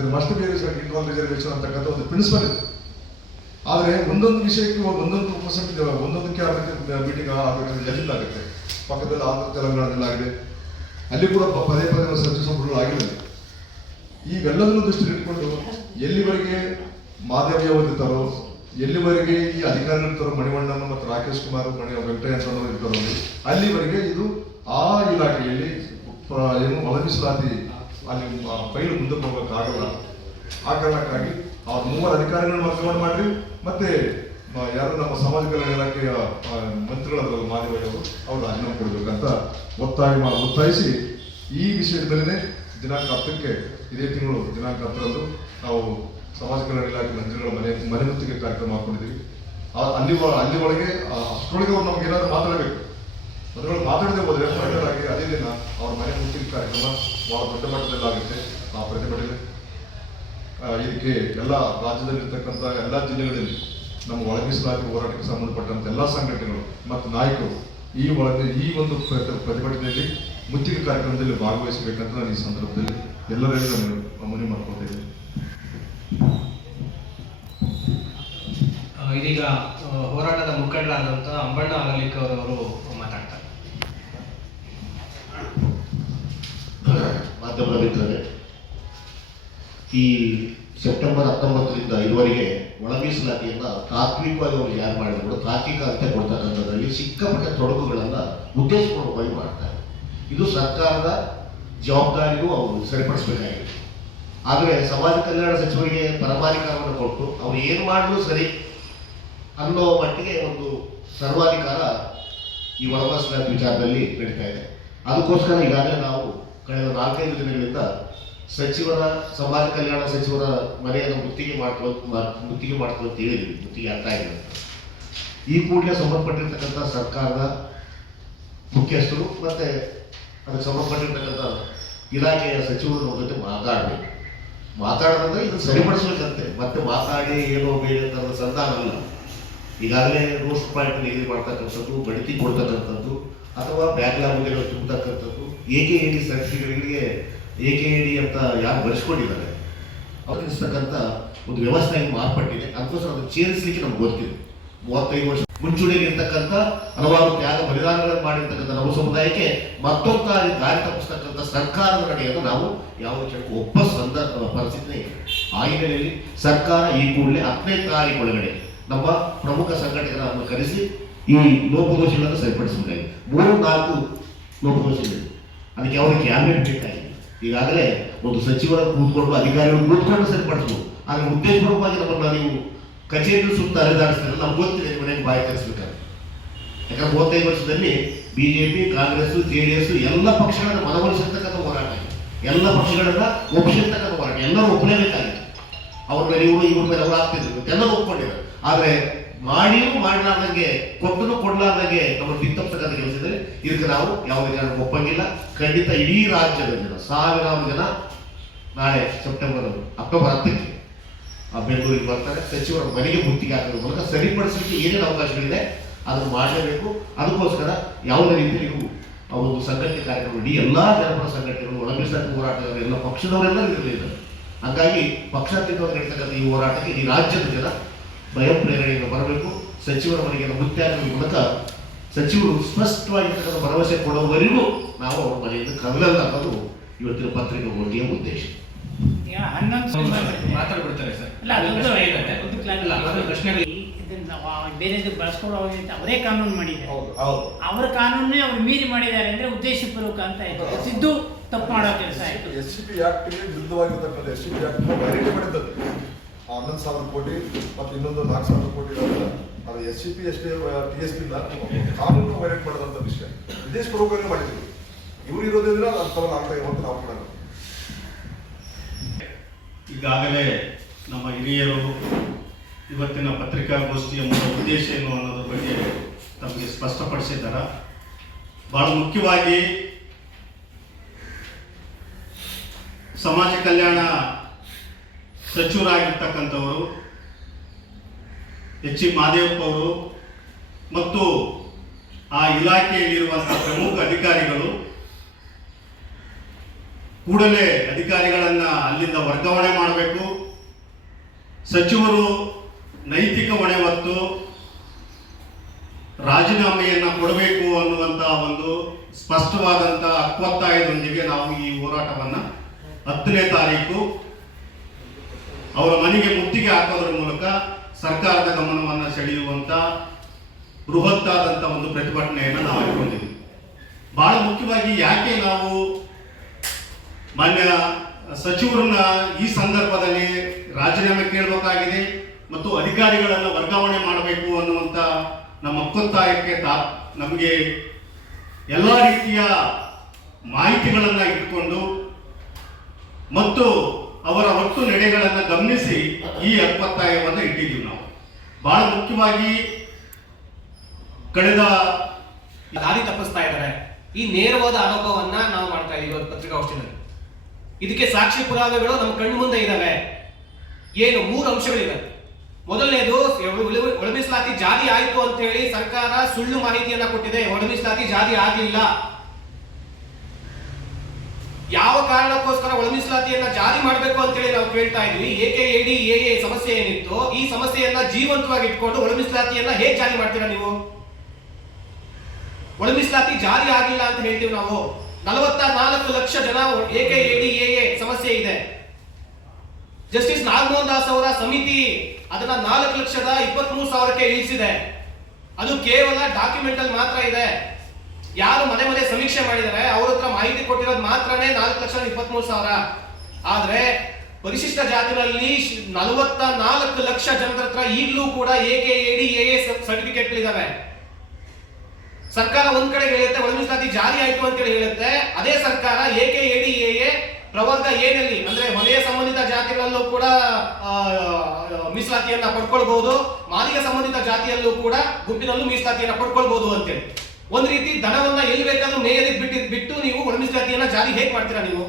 There must be equal reservation ಅಂತಕ್ಕಂಥ ಒಂದು principal ಇದೆ. ಆದರೆ ಒಂದೊಂದು ವಿಷಯಕ್ಕೆ ಒಂದೊಂದು ಒಂದೊಂದಕ್ಕೆ ಮೀಟಿಂಗ್ ಎಲ್ಲಿಂದ ಆಗುತ್ತೆ. ಪಕ್ಕದಲ್ಲಿ ಆಂಧ್ರ ತೆಲಂಗಾಣದಲ್ಲಿ ಆಗಿದೆ, ಅಲ್ಲಿ ಕೂಡ ಪದೇ ಪದೇ ಸಚಿವ ಸಂಪುಟಗಳು ಆಗಿಲ್ಲ. ಇವೆಲ್ಲದನ್ನು ದೃಷ್ಟಿಯಲ್ಲಿ ಇಟ್ಕೊಂಡು ಎಲ್ಲಿವರೆಗೆ ಮಾಧವ್ಯ ಓದಿರ್ತಾರೋ, ಎಲ್ಲಿವರೆಗೆ ಈ ಅಧಿಕಾರಿಗಳಿರ್ತಾರೋ, ಮಣಿವಣ್ಣನ ಮತ್ತು ರಾಕೇಶ್ ಕುಮಾರ್ ವೆಂಕಟೇಶ್ವರ ಇರ್ತಾರೋ, ಅಲ್ಲಿವರೆಗೆ ಇದು ಆ ಇಲಾಖೆಯಲ್ಲಿ ಏನು ಒಳಗಿಸಲಾತಿ ಅಲ್ಲಿ ಫೈಲ್ ಮುಂದಕ್ಕೆ ಹೋಗೋಕ್ಕಾಗಲ್ಲ. ಆ ಕಾರಣಕ್ಕಾಗಿ ಆ ಮೂವರು ಅಧಿಕಾರಿಗಳನ್ನ ವರ್ಗಾವಣೆ ಮಾಡ್ರಿ, ಮತ್ತೆ ಯಾರು ನಮ್ಮ ಸಮಾಜ ಕಲ್ಯಾಣ ಇಲಾಖೆಯ ಮಂತ್ರಿಗಳಾದ ಮಾಧವಯ್ಯ ಅವರು ರಾಜೀನಾಮೆ ಕೊಡಬೇಕಂತ ಒತ್ತಾಯಿಸಿ ಈ ವಿಷಯದ ಮೇಲೆ ದಿನಾಂಕ 10ಕ್ಕೆ ಇದೇ ತಿಂಗಳು ದಿನಾಂಕ 10ರಂದು ನಾವು ಸಮಾಜ ಕಲ್ಯಾಣ ಇಲಾಖೆ ಮಂತ್ರಿಗಳ ಮನೆ ಮುತ್ತಿಗೆ ಕಾರ್ಯಕ್ರಮ ಹಾಕೊಂಡಿದ್ದೀವಿ. ಅಲ್ಲಿ ಒಳಗೆ ಅಷ್ಟರೊಳಗೆ ಅವ್ರು ನಮ್ಗೆ ಏನಾದ್ರು ಮಾತಾಡಬೇಕು. ಅದ್ರೊಳಗೆ ಮಾತಾಡದೆ ಹೋದ್ರೆ ಫೈನಲ್ ಆಗಿ ಅದೇ ದಿನ ಅವ್ರ ಮನೆ ಮುತ್ತಿಗೆ ಕಾರ್ಯಕ್ರಮ ಬಹಳ ದೊಡ್ಡ ಮಟ್ಟದಲ್ಲಿ ಆಗುತ್ತೆ. ಆ ಪ್ರತಿಭಟನೆ ಇದಕ್ಕೆ ಎಲ್ಲ ರಾಜ್ಯದಲ್ಲಿರ್ತಕ್ಕಂಥ ಎಲ್ಲ ಜಿಲ್ಲೆಗಳಲ್ಲಿ ನಮ್ಮ ಒಳ ಮೀಸಲಾತಿ ಹೋರಾಟಕ್ಕೆ ಸಂಬಂಧಪಟ್ಟಂತ ಎಲ್ಲ ಸಂಘಟನೆಗಳು ಮತ್ತು ನಾಯಕರು ಈ ಒಂದು ಪ್ರತಿಭಟನೆಯಲ್ಲಿ ಮುತ್ತಿಗೆ ಕಾರ್ಯಕ್ರಮದಲ್ಲಿ ಭಾಗವಹಿಸಬೇಕಂತ ನಾನು ಈ ಸಂದರ್ಭದಲ್ಲಿ ಎಲ್ಲರಿಗೂ ಮನವಿ ಮಾಡ್ಕೊಳ್ತೇನೆ. ಇದೀಗ ಹೋರಾಟದ ಮುಖಂಡರಾದಂತಹ ಅಂಬಣ್ಣ ಅಗಲಿಕರ್ ಅವರು ಮಾತಾಡ್ತಾರೆ. ಮಾಧ್ಯಮದ ಮಿತ್ರರೇ, ಈ ಸೆಪ್ಟೆಂಬರ್ 19ರಿಂದ ಇದುವರೆಗೆ ಒಳ ಮೀಸಲಾತಿಯನ್ನ ತಾತ್ವಿಕವಾಗಿ ಅವರು ಯಾರು ಮಾಡಿದ್ರು ತಾತ್ವಿಕ ಅಂತ್ಯ ಕೊಡ್ತಕ್ಕಂಥದ್ರಲ್ಲಿ ಸಿಕ್ಕಾಪಟ್ಟೆ ತೊಡಕುಗಳನ್ನ ಉದ್ದೇಶಪೂರ್ವಕವಾಗಿ ಮಾಡ್ತಾರೆ. ಇದು ಸರ್ಕಾರದ ಜವಾಬ್ದಾರಿಗೂ ಅವರು ಸರಿಪಡಿಸಬೇಕಾಗಿದೆ. ಆದರೆ ಸಮಾಜ ಕಲ್ಯಾಣ ಸಚಿವರಿಗೆ ಪರಮಾಧಿಕಾರವನ್ನು ಕೊಟ್ಟು ಅವ್ರು ಏನು ಮಾಡಿದ್ರು ಸರಿ ಅನ್ನೋ ಮಟ್ಟಿಗೆ ಒಂದು ಸರ್ವಾಧಿಕಾರ ಈ ಒಳ ಮೀಸಲಾತಿ ವಿಚಾರದಲ್ಲಿ ನಡೀತಾ ಇದೆ. ಅದಕ್ಕೋಸ್ಕರ ಈಗಾಗಲೇ ನಾವು ಕಳೆದ 4-5 ದಿನಗಳಿಂದ ಸಮಾಜ ಕಲ್ಯಾಣ ಸಚಿವರ ಮನೆಯನ್ನು ಮುತ್ತಿಗೆ ಮಾಡ್ಕೊಳ್ಳೋದು ಹೇಳಿದ್ವಿ. ಮುತ್ತಿಗೆ ಆಗ್ತಾ ಇದೆ. ಈ ಕೂಡಲೇ ಸಂಬಂಧಪಟ್ಟಿರ್ತಕ್ಕಂಥ ಸರ್ಕಾರದ ಮುಖ್ಯಸ್ಥರು ಮತ್ತೆ ಅದಕ್ಕೆ ಸಂಬಂಧಪಟ್ಟಿರ್ತಕ್ಕಂಥ ಇಲಾಖೆಯ ಸಚಿವರು ನಮ್ಮ ಜೊತೆ ಮಾತಾಡೋದಂದ್ರೆ ಇದನ್ನು ಸರಿಪಡಿಸ್ಬೇಕಂತೆ. ಮತ್ತೆ ಮಾತಾಡಿ ಏನೋ ಬೇರೆ ಥರದ ಸಂಧಾನ ಅಲ್ಲ. ಈಗಾಗಲೇ ರೋಸ್ಟ್ ಪಾಯಿಂಟ್ ನಿಗದಿ ಮಾಡ್ತಕ್ಕಂಥದ್ದು, ಬಡ್ತಿ ಕೊಡ್ತಕ್ಕಂಥದ್ದು ಅಥವಾ ಬ್ಯಾಕ್ಲಾಗ್ ಹುದ್ದೆಗಳು ತುಂಬತಕ್ಕಂಥದ್ದು, AKAD ಸರ್ಟಿಫಿಕೇಟ್ಗಳಿಗೆ AKAD ಅಂತ ಯಾರು ಬಳಸ್ಕೊಂಡಿದ್ದಾರೆ ಅವ್ರಿಗಿರ್ತಕ್ಕಂಥ ಒಂದು ವ್ಯವಸ್ಥೆ ಮಾರ್ಪಟ್ಟಿದೆ. ಅದಕ್ಕೋಸ್ಕರ ಅದನ್ನು ಚೇರಿಸಲಿಕ್ಕೆ ನಮ್ಗೆ ಗೊತ್ತಿದೆ. 35 ವರ್ಷ ಮುಂಚೂಣಿಯಲ್ಲಿ ಇರ್ತಕ್ಕಂಥ ಹಲವಾರು ತ್ಯಾಗ ಬಲಿದಾನಗಳನ್ನು ಮಾಡಿರ್ತಕ್ಕಂಥ ನಮ್ಮ ಸಮುದಾಯಕ್ಕೆ ಮತ್ತೊಂದು ದಾರಿ ತಪ್ಪಿಸ್ತಕ್ಕಂಥ ಸರ್ಕಾರದ ನಡೆಯನ್ನು ನಾವು ಯಾವುದೇ ಕ್ಷಣಕ್ಕೂ ಒಬ್ಬ ಪರಿಸ್ಥಿತಿ ಇದೆ. ಆ ಹಿನ್ನೆಲೆಯಲ್ಲಿ ಸರ್ಕಾರ ಈ ಕೂಡಲೇ 10ನೇ ತಾರೀಕು ಒಳಗಡೆ ನಮ್ಮ ಪ್ರಮುಖ ಸಂಘಟನೆಗಳನ್ನು ಕರೆಸಿ ಈ ಲೋಪದೋಷಗಳನ್ನು ಸರಿಪಡಿಸಬೇಕಾಗಿದೆ. 3-4 ಲೋಪದೋಷಗಳಿವೆ. ಅದಕ್ಕೆ ಯಾವುದೇ ಕ್ಯಾಬಿನೆಟ್ ಬೇಕಾಗಿದೆ. ಈಗಾಗಲೇ ಒಂದು ಸಚಿವರ ಕೂತ್ಕೊಂಡು ಅಧಿಕಾರಿಗಳು ಕೂತ್ಕೊಂಡು ಸರಿಪಡಿಸ್ಬೋದು. ಆದರೆ ಉದ್ದೇಶಪೂರ್ವಕವಾಗಿ ನಮ್ಮನ್ನು ನೀವು ಕಚೇರಿ ಸುತ್ತ ಅಲೆದಾಡಿಸಿದ್ರೆ ನಮ್ಗೆ ಗೊತ್ತಿದೆ ಮನೆಗೆ ಬಾಯಿ ತರಿಸ್ಬೇಕಾದ್ರೆ. ಯಾಕಂದ್ರೆ 35 ವರ್ಷದಲ್ಲಿ BJP, ಕಾಂಗ್ರೆಸ್, JDS ಎಲ್ಲ ಪಕ್ಷಗಳನ್ನ ಮನವೊಲಿಸಿರ್ತಕ್ಕಂಥ ಹೋರಾಟ, ಎಲ್ಲ ಪಕ್ಷಗಳನ್ನ ಒಪ್ಪಿಸಿರ್ತಕ್ಕಂಥ ಹೋರಾಟ, ಎಲ್ಲರೂ ಒಪ್ಪಲೇಬೇಕಾಗಿತ್ತು. ಅವ್ರ ಮೇಲೆ ಇವ್ರ ಮೇಲೆ ಅವ್ರು ಆಗ್ತಿದ್ರು, ಎಲ್ಲರೂ ಒಪ್ಕೊಂಡಿದ್ದಾರೆ. ಆದರೆ ಮಾಡಿಯೂ ಮಾಡಲಾರ್ದಂಗೆ ಕೊಡಲಾರ್ದಂಗೆ ನಮ್ಮ ದಿಕ್ತಪ್ತಕ್ಕಂಥ ಕೆಲಸದಲ್ಲಿ ಇದಕ್ಕೆ ನಾವು ಯಾವುದೇ ಕಾರಣ ಒಪ್ಪಂಗಿಲ್ಲ. ಖಂಡಿತ ಇಡೀ ರಾಜ್ಯದ ಜನ, ಸಾವಿರಾರು ಜನ ನಾಳೆ ಅಕ್ಟೋಬರ್ 10ಕ್ಕೆ ಬೆಂಗಳೂರಿಗೆ ಬರ್ತಾರೆ. ಸಚಿವರ ಮನೆಗೆ ಮುತ್ತಿಗೆ ಹಾಕೋದ್ರ ಮೂಲಕ ಸರಿಪಡಿಸಲಿಕ್ಕೆ ಏನೇನು ಅವಕಾಶಗಳಿದೆ ಅದನ್ನು ಮಾಡಲೇಬೇಕು. ಅದಕ್ಕೋಸ್ಕರ ಯಾವುದೇ ರೀತಿಯಲ್ಲಿ ನೀವು ಒಂದು ಸಂಘಟನೆ ಕಾರ್ಯಕ್ರಮ ಇಡೀ ಎಲ್ಲ ಜನಪರ ಸಂಘಟನೆಗಳು, ಒಳ ಮೀಸಲಾತಿ ಹೋರಾಟಗಾರರು, ಎಲ್ಲ ಪಕ್ಷದವರೆಲ್ಲ ಇದರಲ್ಲಿದ್ದಾರೆ. ಹಾಗಾಗಿ ಪಕ್ಷಾತೀತವಾಗಿ ನಡೀತಕ್ಕಂಥ ಈ ಹೋರಾಟಕ್ಕೆ ಈ ರಾಜ್ಯದ ಜನ ಸ್ವಯಂ ಪ್ರೇರಣೆಯಿಂದ ಬರಬೇಕು. ಸಚಿವರ ಮನೆಗೆ ಮುತ್ತಿ ಹಾಕುವ ಮೂಲಕ ಸಚಿವರು ಸ್ಪಷ್ಟವಾಗಿರ್ತಕ್ಕಂಥ ಭರವಸೆ ಕೊಡುವವರೆಗೂ ನಾವು ಅವರ ಮನೆಯಿಂದ ಕದಲಲ್ಲ ಅನ್ನೋದು ಇವತ್ತಿನ ಪತ್ರಿಕಾಗೋಷ್ಠಿಯ ಉದ್ದೇಶ. ಮಾತಾಡ್ಬಿಡ್ತಾರೆ ಸರ್. ಬೇರೆ ಬಳಸ್ಕೊಳ್ಳೋದು ಅವರೇ ಕಾನೂನು ಮಾಡಿದ್ದಾರೆ. ಅವರ ಕಾನೂನೇ ಅವ್ರು ಮೀರಿ ಮಾಡಿದ್ದಾರೆ ಅಂದ್ರೆ ಉದ್ದೇಶಪೂರ್ವಕ ಅಂತ ಸಿದ್ದು ತಪ್ಪು ಮಾಡೋ ಕೆಲಸ ಆಯ್ತು. SCP ಆಕ್ಟ್ಗೆ ವಿರುದ್ಧವಾಗಿರ್ತಕ್ಕಂಥ SCP ಆಕ್ಟ್ ವೈಲೇಟ್ ಮಾಡಿದ್ದದ್ದು 11,000 ಕೋಟಿ ಮತ್ತು ಇನ್ನೊಂದು 4,000 ಕೋಟಿ ಇರೋದು ಅದು SCP ಅಷ್ಟೇ TSP ಕಾನೂನು ವೈಲೇಟ್ ಮಾಡಿದಂಥ ವಿಷಯ ವಿದೇಶಪೂರ್ವಕವಾಗಿ ಮಾಡಿದ್ರು. ಇವರು ಇರೋದ್ರಿಂದ ಅಂಥವನ್ನ ಆಗ್ತಾ ಇರುವಂತ ನಾವು ಕೂಡ ಈಗಾಗಲೇ ನಮ್ಮ ಹಿರಿಯರು ಇವತ್ತಿನ ಪತ್ರಿಕಾಗೋಷ್ಠಿಯ ಮೂಲ ಉದ್ದೇಶ ಏನು ಅನ್ನೋದ್ರ ಬಗ್ಗೆ ತಮಗೆ ಸ್ಪಷ್ಟಪಡಿಸಿದ್ದಾರೆ. ಬಹಳ ಮುಖ್ಯವಾಗಿ ಸಮಾಜ ಕಲ್ಯಾಣ ಸಚಿವರಾಗಿರ್ತಕ್ಕಂಥವರು H. ಮಾದೇವಪ್ಪ ಅವರು ಮತ್ತು ಆ ಇಲಾಖೆಯಲ್ಲಿರುವಂತಹ ಪ್ರಮುಖ ಅಧಿಕಾರಿಗಳು ಕೂಡಲೇ ಅಧಿಕಾರಿಗಳನ್ನ ಅಲ್ಲಿಂದ ವರ್ಗಾವಣೆ ಮಾಡಬೇಕು. ಸಚಿವರು ನೈತಿಕ ಹೊಣೆ ಹೊತ್ತು ರಾಜೀನಾಮೆಯನ್ನ ಕೊಡಬೇಕು ಅನ್ನುವಂತಹ ಒಂದು ಸ್ಪಷ್ಟವಾದಂತಹ ಒತ್ತಾಯದೊಂದಿಗೆ ನಾವು ಈ ಹೋರಾಟವನ್ನ 10ನೇ ತಾರೀಕು ಅವರ ಮನೆಗೆ ಮುತ್ತಿಗೆ ಹಾಕೋದ್ರ ಮೂಲಕ ಸರ್ಕಾರದ ಗಮನವನ್ನು ಸೆಳೆಯುವಂತ ಬೃಹತ್ತಾದಂಥ ಒಂದು ಪ್ರತಿಭಟನೆಯನ್ನು ನಾವು ಹಾಕೊಂಡಿದ್ದೀವಿ. ಬಹಳ ಮುಖ್ಯವಾಗಿ ಯಾಕೆ ನಾವು ಮಾನ್ಯ ಸಚಿವರನ್ನ ಈ ಸಂದರ್ಭದಲ್ಲಿ ರಾಜೀನಾಮೆ ಕೇಳಬೇಕಾಗಿದೆ ಮತ್ತು ಅಧಿಕಾರಿಗಳನ್ನು ವರ್ಗಾವಣೆ ಮಾಡಬೇಕು ಅನ್ನುವಂಥ ನಮ್ಮ ಒತ್ತಾಯಕ್ಕೆ ನಮಗೆ ಎಲ್ಲ ರೀತಿಯ ಮಾಹಿತಿಗಳನ್ನು ಇಟ್ಟುಕೊಂಡು ಮತ್ತು ಅವರ ಒಟ್ಟು ನಡೆಗಳನ್ನು ಗಮನಿಸಿ ಈ ಒತ್ತಾಯವನ್ನು ಇಟ್ಟಿದ್ದೀವಿ. ನಾವು ಬಹಳ ಮುಖ್ಯವಾಗಿ ಕಳೆದ ದಾರಿ ತಪ್ಪಿಸ್ತಾ ಇದ್ದಾರೆ. ಈ ನೇರವಾದ ಆರೋಪವನ್ನ ನಾವು ಮಾಡ್ತಾ ಇದೀವಿ ಪತ್ರಿಕಾಗೋಷ್ಠಿಯಲ್ಲಿ. ಇದಕ್ಕೆ ಸಾಕ್ಷಿ ಪುರಾವೆಗಳು ನಮ್ಮ ಕಣ್ಣು ಮುಂದೆ ಇದಾವೆ. ಏನು 3 ಅಂಶಗಳಿವೆ. ಮೊದಲನೇದು, ಒಳ ಮೀಸಲಾತಿ ಜಾರಿ ಆಯಿತು ಅಂತ ಹೇಳಿ ಸರ್ಕಾರ ಸುಳ್ಳು ಮಾಹಿತಿಯನ್ನ ಕೊಟ್ಟಿದೆ. ಒಳ ಮೀಸಲಾತಿ ಜಾರಿ ಆಗಲಿಲ್ಲ. ಯಾವ ಕಾರಣಕ್ಕೋಸ್ಕರ ಒಳ ಮೀಸಲಾತಿಯನ್ನ ಜಾರಿ ಮಾಡಬೇಕು ಅಂತ ಹೇಳಿ ನಾವು ಕೇಳ್ತಾ ಇದ್ವಿ. AKADAA ಸಮಸ್ಯೆ ಏನಿತ್ತು, ಈ ಸಮಸ್ಯೆಯನ್ನ ಜೀವಂತವಾಗಿ ಇಟ್ಕೊಂಡು ಒಳ ಮೀಸಲಾತಿಯನ್ನ ಹೇಗೆ ಜಾರಿ ಮಾಡ್ತೀರಾ ನೀವು? ಒಳ ಮೀಸಲಾತಿ ಜಾರಿ ಆಗಿಲ್ಲ ಅಂತ ಹೇಳ್ತೀವಿ ನಾವು. 44 ಲಕ್ಷ ಜನ AKADAA ಸಮಸ್ಯೆ ಇದೆ. ಜಸ್ಟಿಸ್ ನಾಗಮೋಹನ್ ದಾಸ್ ಅವರ ಸಮಿತಿ ಅದನ್ನ 4,23,000ಕ್ಕೆ ಇಳಿಸಿದೆ. ಅದು ಕೇವಲ ಡಾಕ್ಯುಮೆಂಟ್ ಅಲ್ಲಿ ಮಾತ್ರ ಇದೆ. ಯಾರು ಮನೆ ಮನೆ ಸಮೀಕ್ಷೆ ಮಾಡಿದ್ದಾರೆ ಅವ್ರ ಹತ್ರ ಮಾಹಿತಿ ಕೊಟ್ಟಿರೋದು ಮಾತ್ರನೇ 4,23,000. ಆದ್ರೆ ಪರಿಶಿಷ್ಟ ಜಾತಿನಲ್ಲಿ 44 ಲಕ್ಷ ಜನರ ಹತ್ರ ಈಗಲೂ ಕೂಡ AKADAA ಸರ್ಟಿಫಿಕೇಟ್ಗಳಿದಾವೆ. ಸರ್ಕಾರ ಒಂದ್ ಕಡೆ ಹೇಳುತ್ತೆ ಒಳ ಮೀಸಲಾತಿ ಜಾರಿ ಆಯ್ತು ಅಂತ ಹೇಳಿ ಹೇಳುತ್ತೆ. ಅದೇ ಸರ್ಕಾರ AKADAA ಪ್ರವರ್ಗ ಏನಲ್ಲಿ ಅಂದ್ರೆ ವಲಯ ಸಂಬಂಧಿತ ಜಾತಿಗಳಲ್ಲೂ ಕೂಡ ಮೀಸಲಾತಿಯನ್ನ ಪಡ್ಕೊಳ್ಬಹುದು, ಮಾದಿಗ ಸಂಬಂಧಿತ ಜಾತಿಯಲ್ಲೂ ಕೂಡ ಗುಂಪಿನಲ್ಲೂ ಮೀಸಲಾತಿಯನ್ನ ಪಡ್ಕೊಳ್ಬಹುದು ಅಂತೇಳಿ ಒಂದ್ ರೀತಿ ದನವನ್ನ ಎಲ್ಲಿ ಬೇಕಾದ್ರೂ ಮೇಯಲಿಕ್ಕೆ ಬಿಟ್ಟು ನೀವು ಒಳ ಮೀಸಲಾತಿಯನ್ನ ಜಾರಿ ಹೇಗೆ ಮಾಡ್ತೀರಾ ನೀವು?